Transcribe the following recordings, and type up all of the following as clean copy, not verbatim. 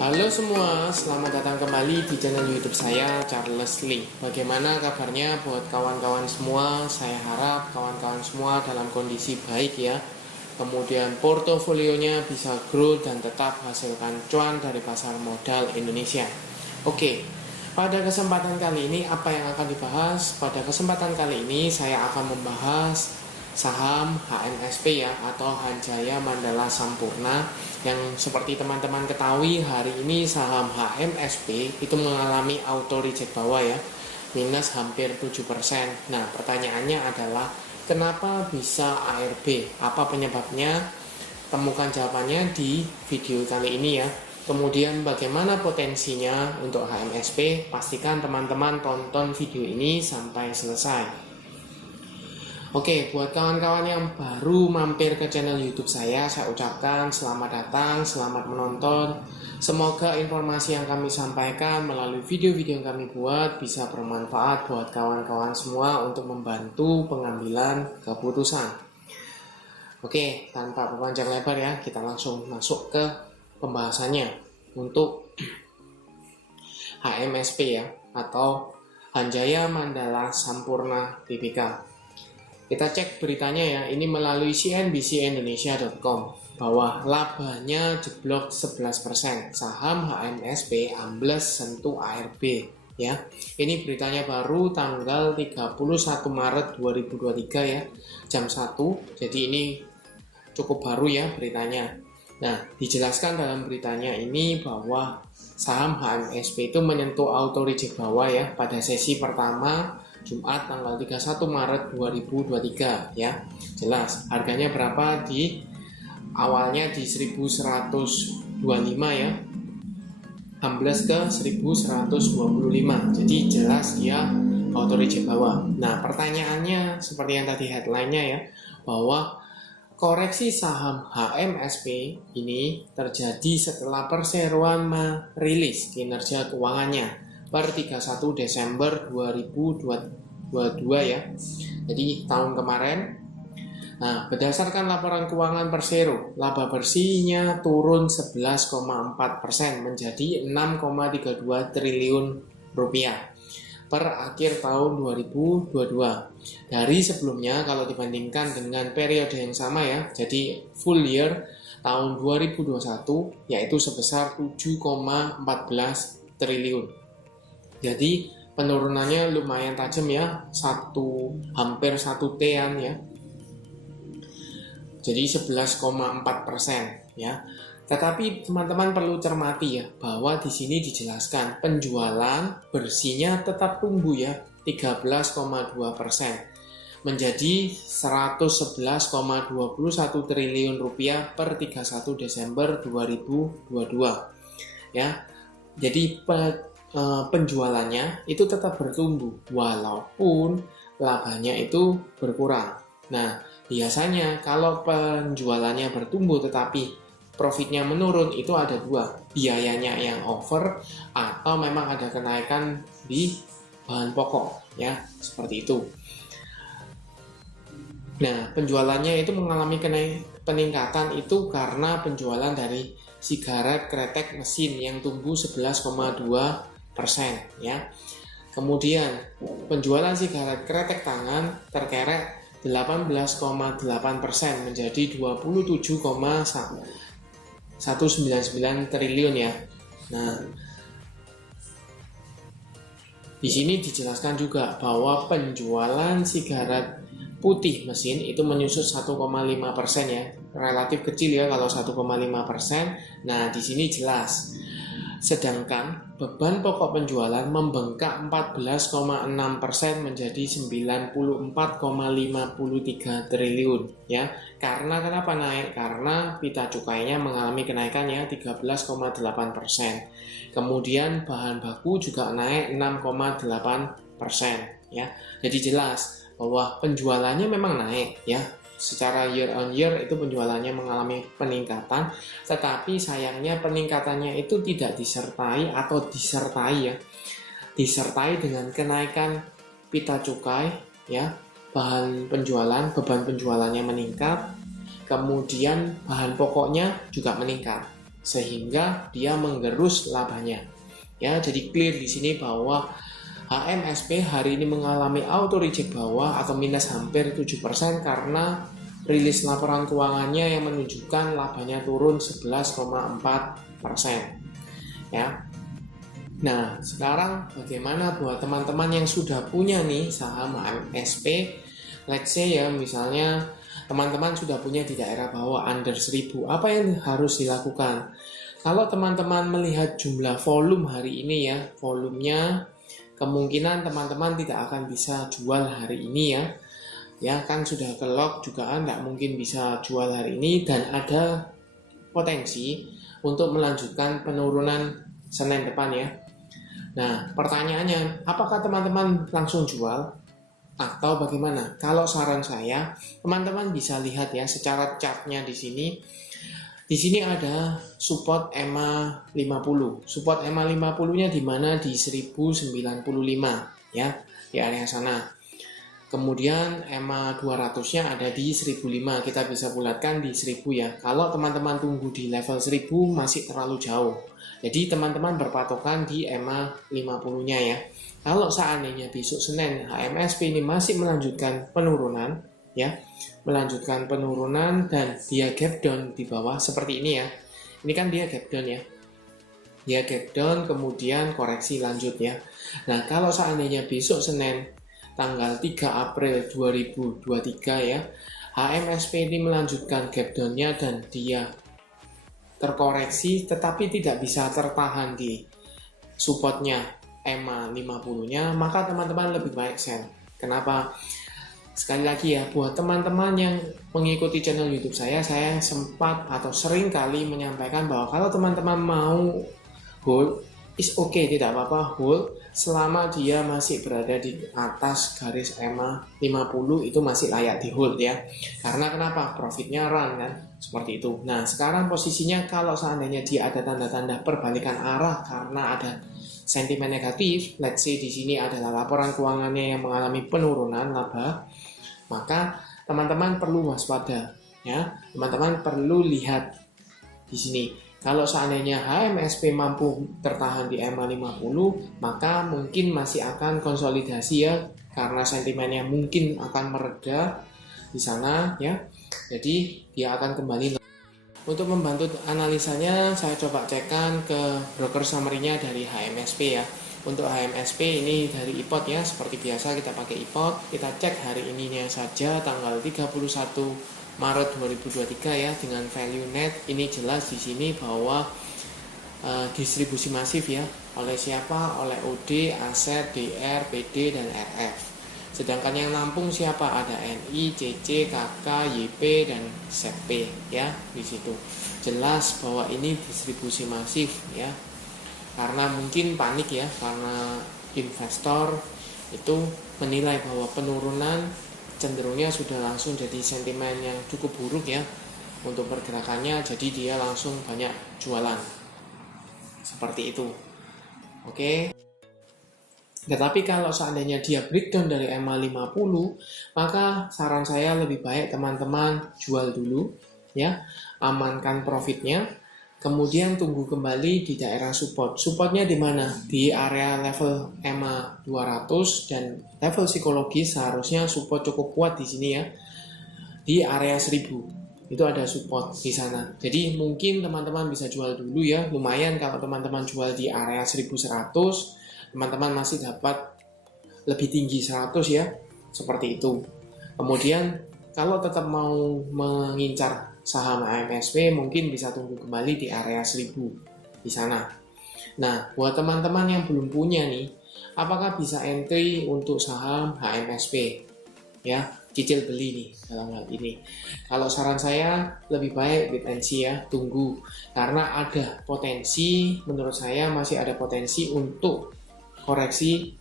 Halo semua, selamat datang kembali di channel YouTube saya, Charles Lee. Bagaimana kabarnya buat kawan-kawan semua? Saya harap kawan-kawan semua dalam kondisi baik ya. Kemudian portofolionya bisa grow dan tetap hasilkan cuan dari pasar modal Indonesia. Oke, pada kesempatan kali ini apa yang akan dibahas? Pada kesempatan kali ini saya akan membahas saham HMSP ya, atau Hanjaya Mandala Sampurna, yang seperti teman-teman ketahui hari ini saham HMSP itu mengalami auto reject bawah ya, minus hampir 7%. Nah, pertanyaannya adalah kenapa bisa ARB? Apa penyebabnya? Temukan jawabannya di video kali ini ya. Kemudian bagaimana potensinya untuk HMSP? Pastikan teman-teman tonton video ini sampai selesai. Oke, buat kawan-kawan yang baru mampir ke channel YouTube saya ucapkan selamat datang, selamat menonton. Semoga informasi yang kami sampaikan melalui video-video yang kami buat bisa bermanfaat buat kawan-kawan semua untuk membantu pengambilan keputusan. Oke, tanpa berpanjang lebar ya, kita langsung masuk ke pembahasannya. Untuk HMSP ya, atau Hanjaya Mandala Sampurna Tbk. Kita cek beritanya ya, ini melalui cnbcindonesia.com bahwa labanya jeblok 11%, saham HMSP ambles sentuh ARB ya. Ini beritanya baru tanggal 31 Maret 2023 ya, jam 1. Jadi ini cukup baru ya beritanya. Nah, dijelaskan dalam beritanya ini bahwa saham HMSP itu menyentuh auto reject bawah ya pada sesi pertama Jumat tanggal 31 Maret 2023 ya. Jelas harganya berapa, di awalnya di 1125 ya, ambles ke 1125. Jadi jelas dia auto reject bawah. Nah, pertanyaannya seperti yang tadi headline-nya ya, bahwa koreksi saham HMSP ini terjadi setelah perseroan merilis kinerja keuangannya per 31 Desember 2022 ya. Jadi tahun kemarin. Nah, berdasarkan laporan keuangan Persero, laba bersihnya turun 11,4% menjadi 6,32 triliun rupiah per akhir tahun 2022. Dari sebelumnya kalau dibandingkan dengan periode yang sama ya, jadi full year tahun 2021 yaitu sebesar 7,14 triliun. Jadi penurunannya lumayan tajam ya, hampir 1 T-an ya. Jadi 11,4% ya. Tetapi teman-teman perlu cermati ya, bahwa di sini dijelaskan penjualan bersihnya tetap tumbuh ya, 13,2% menjadi 111,21 triliun rupiah per 31 Desember 2022 ya. Jadi penjualannya itu tetap bertumbuh walaupun labanya itu berkurang. Nah, biasanya kalau penjualannya bertumbuh tetapi profitnya menurun, itu ada dua, biayanya yang over atau memang ada kenaikan di bahan pokok ya, seperti itu. Nah, penjualannya itu mengalami peningkatan itu karena penjualan dari sigaret kretek mesin yang tumbuh 11,2% ya. Kemudian penjualan sigaret kretek tangan terkerek 18,8% menjadi 27,199 triliun ya. Nah, di sini dijelaskan juga bahwa penjualan sigaret putih mesin itu menyusut 1,5% ya, relatif kecil ya kalau 1,5%. Nah, di sini jelas. Sedangkan beban pokok penjualan membengkak 14,6% menjadi 94,53 triliun ya. Karena kenapa naik? Karena pita cukainya mengalami kenaikan ya, 13,8%. Kemudian bahan baku juga naik 6,8% ya. Jadi jelas bahwa penjualannya memang naik ya. Secara year on year itu penjualannya mengalami peningkatan, tetapi sayangnya peningkatannya itu tidak disertai dengan kenaikan pita cukai ya. Beban penjualannya meningkat, kemudian bahan pokoknya juga meningkat sehingga dia menggerus labanya. Ya, jadi clear di sini bahwa HMSP hari ini mengalami auto reject bawah atau minus hampir 7% karena rilis laporan keuangannya yang menunjukkan labanya turun 11,4%. Ya. Nah, sekarang bagaimana buat teman-teman yang sudah punya nih saham HMSP? Let's say ya, misalnya teman-teman sudah punya di daerah bawah under 1000. Apa yang harus dilakukan? Kalau teman-teman melihat jumlah volume hari ini ya, volumenya kemungkinan teman-teman tidak akan bisa jual hari ini ya. Ya kan sudah ke lock juga nggak mungkin bisa jual hari ini dan ada potensi untuk melanjutkan penurunan Senin depan ya. Nah, pertanyaannya, apakah teman-teman langsung jual atau bagaimana? Kalau saran saya, teman-teman bisa lihat ya secara chartnya di sini. Di sini ada support EMA 50. Support EMA 50-nya di mana di 1095 ya, di area sana. Kemudian EMA 200-nya ada di 1005. Kita bisa bulatkan di 1000 ya. Kalau teman-teman tunggu di level 1000 masih terlalu jauh. Jadi teman-teman berpatokan di EMA 50-nya ya. Kalau seandainya besok Senin HMSP ini masih melanjutkan penurunan ya, melanjutkan penurunan dan dia gap down di bawah seperti ini ya. Ini kan dia gap down ya. Dia gap down kemudian koreksi lanjut ya. Nah, kalau seandainya besok Senin tanggal 3 April 2023 ya, HMSP ini melanjutkan gap down-nya dan dia terkoreksi tetapi tidak bisa tertahan di supportnya EMA 50-nya, maka teman-teman lebih baik sell. Kenapa? Sekali lagi ya, buat teman-teman yang mengikuti channel YouTube saya sempat atau sering kali menyampaikan bahwa kalau teman-teman mau hold, is okay, tidak apa-apa hold selama dia masih berada di atas garis EMA 50 itu masih layak di hold ya. Karena kenapa? Profitnya run kan, seperti itu. Nah, sekarang posisinya kalau seandainya dia ada tanda-tanda perbalikan arah karena ada sentimen negatif, let's say di sini adalah laporan keuangannya yang mengalami penurunan laba, maka teman-teman perlu waspada ya. Teman-teman perlu lihat di sini. Kalau seandainya HMSP mampu tertahan di EMA 50, maka mungkin masih akan konsolidasi ya karena sentimennya mungkin akan mereda di sana ya. Jadi dia akan kembali. Untuk membantu analisanya, saya coba cekkan ke broker summary-nya dari HMSP ya. Untuk HMSP ini dari IPOT ya, seperti biasa kita pakai IPOT. Kita cek hari ininya saja tanggal 31 Maret 2023 ya, dengan value net. Ini jelas di sini bahwa distribusi masif ya. Oleh siapa? Oleh OD, Aset, DR, PD, dan RF. Sedangkan yang nampung siapa? Ada NI, CC, KK, YP, dan ZP ya di situ. Jelas bahwa ini distribusi masif ya. Karena mungkin panik ya, karena investor itu menilai bahwa penurunan cenderungnya sudah langsung jadi sentimen yang cukup buruk ya untuk pergerakannya, jadi dia langsung banyak jualan. Seperti itu. Oke. Tetapi kalau seandainya dia breakdown dari EMA 50, maka saran saya lebih baik teman-teman jual dulu ya, amankan profitnya, kemudian tunggu kembali di daerah support. Supportnya di mana? Di area level EMA 200 dan level psikologis seharusnya support cukup kuat di sini ya. Di area 1000 itu ada support di sana. Jadi mungkin teman-teman bisa jual dulu ya. Lumayan kalau teman-teman jual di area 1100. Teman-teman masih dapat lebih tinggi 100 ya, seperti itu. Kemudian kalau tetap mau mengincar saham HMSP mungkin bisa tunggu kembali di area 1000 di sana. Nah, buat teman-teman yang belum punya nih, apakah bisa entry untuk saham HMSP? Ya, cicil beli nih dalam hal ini. Kalau saran saya lebih baik wait and see ya, tunggu, karena ada potensi, menurut saya masih ada potensi untuk koreksi,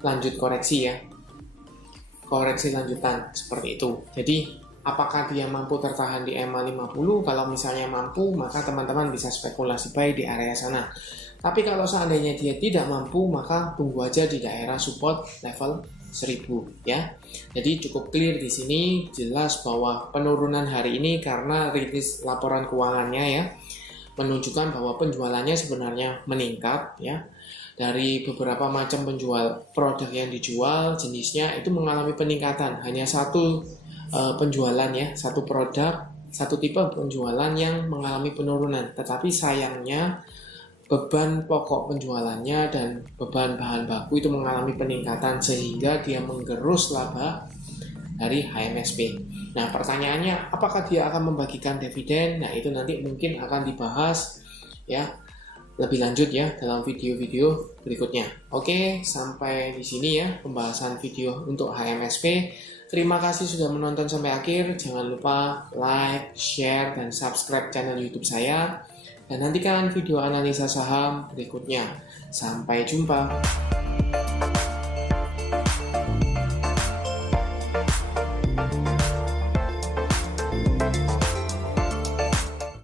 lanjut koreksi ya, koreksi lanjutan seperti itu. Jadi apakah dia mampu tertahan di EMA 50? Kalau misalnya mampu, maka teman-teman bisa spekulasi buy di area sana. Tapi kalau seandainya dia tidak mampu, maka tunggu aja di daerah support level 1000 ya. Jadi cukup clear di sini, jelas bahwa penurunan hari ini karena rilis laporan keuangannya ya. menunjukkan bahwa penjualannya sebenarnya meningkat ya. Dari beberapa macam produk yang dijual, jenisnya itu mengalami peningkatan. Hanya satu penjualan ya, satu produk, satu tipe penjualan yang mengalami penurunan. Tetapi sayangnya beban pokok penjualannya dan beban bahan baku itu mengalami peningkatan sehingga dia menggerus laba dari HMSP. Nah, pertanyaannya apakah dia akan membagikan dividen? Nah, itu nanti mungkin akan dibahas ya lebih lanjut ya dalam video-video berikutnya. Oke, sampai di sini ya pembahasan video untuk HMSP. Terima kasih sudah menonton sampai akhir. Jangan lupa like, share, dan subscribe channel YouTube saya. Dan nantikan video analisa saham berikutnya. Sampai jumpa.